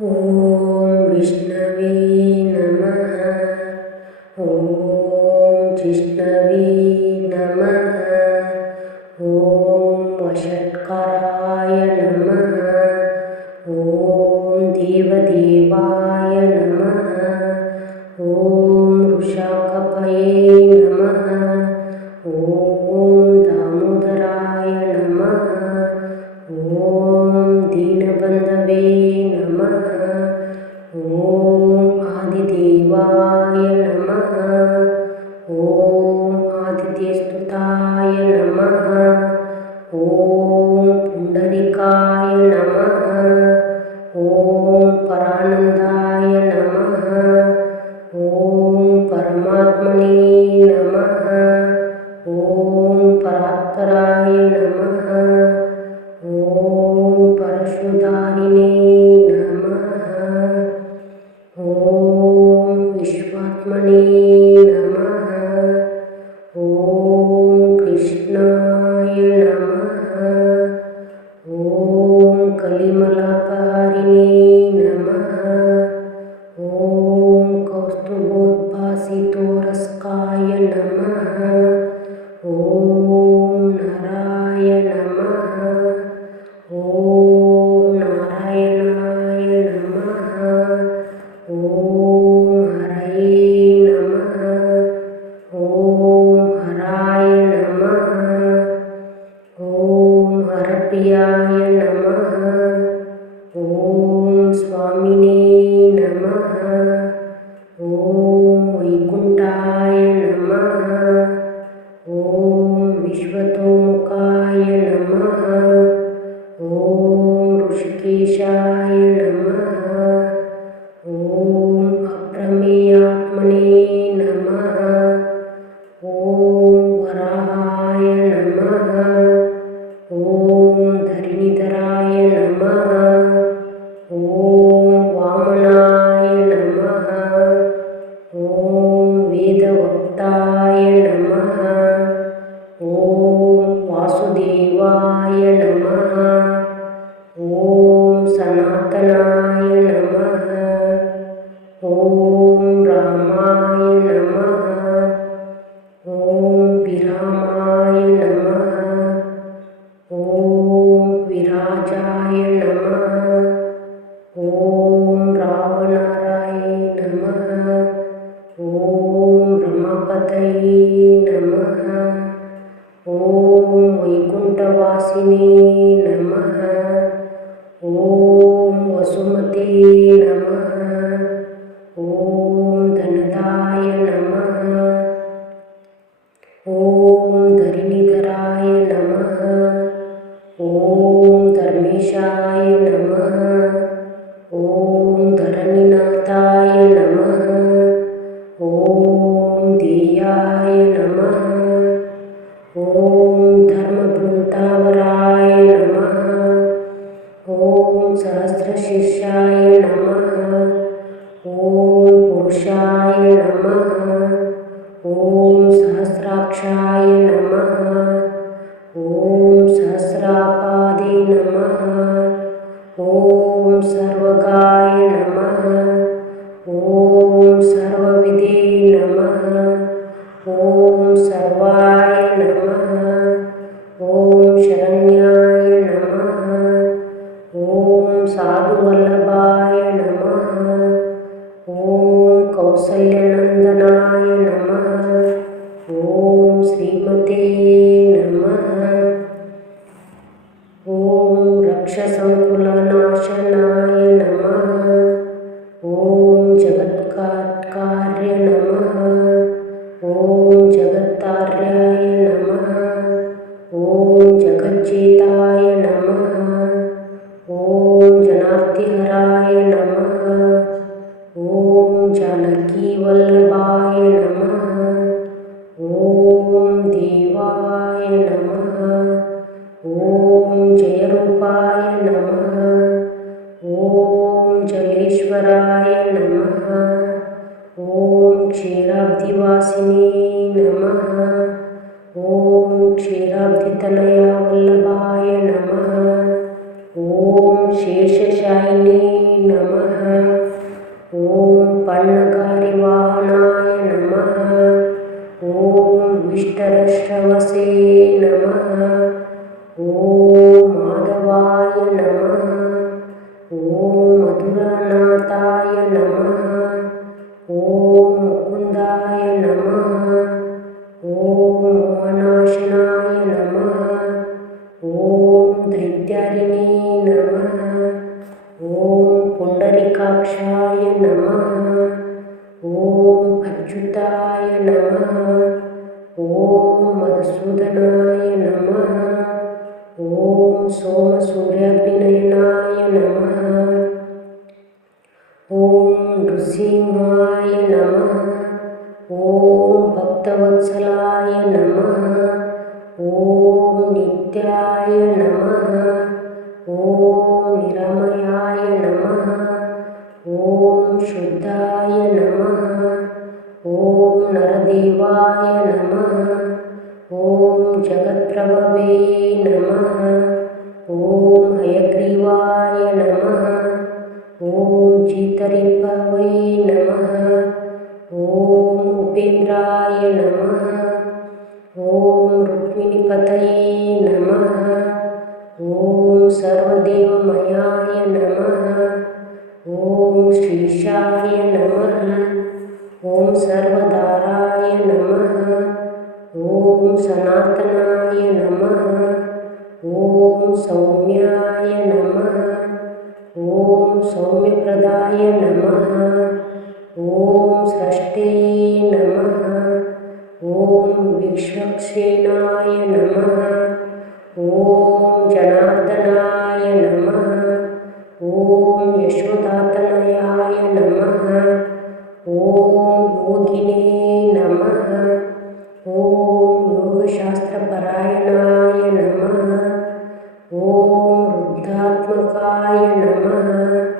ॐ विष्णवे नमः। ॐ जिष्णवी नमः। ॐ वषट्कराय नमः। ॐ देवदे नमः य नमः। ॐ स्वामिने नमः। ॐ वैकुण्ठाय नमः। ॐ विश्वतोमुखाय नमः। ॐ ऋषिकेशाय नमः। ॐ अप्रमेयात्मने नमः। ॐ वरा நாராயணமாக गणपतये नमः ॐ वैकुण्ठवासिने नमः ॐ वसुमते Krishna. शेषशायिने नमः। पुण्डरीकाक्षाय नमः। ॐ अच्युताय नमः। ॐ मधुसूदनाय नमः। ॐ सोमसूर्याग्निनयनाय नमः। ॐ नृसिंहाय नमः। ॐ भक्तवत्सलाय नमः। ॐ नित्याय नमः जगत्प्रभवे नमः। ॐ हयग्रीवाय नमः। ॐ चितरिपवै नमः। ॐ उपेन्द्राय नमः। ॐ रुक्मिणीपतये नमः। ॐ सर्वदेवमयाय नमः। ॐ श्रीशाय नमः। ॐ सर्वदाराय नमः ॐ सनातनाय नमः। ॐ सौम्याय नमः। ॐ सौम्यप्रदाय नमः। ॐ सृष्टे नमः। ॐ विश्वक्सेनाय नमः। ॐ जनार्दनाय नमः। ॐ यशोदातनयाय नमः। ॐ योगिने नमः। ॐ शास्त्रपरायणाय नमः. ॐ रुद्रात्मकाय नमः.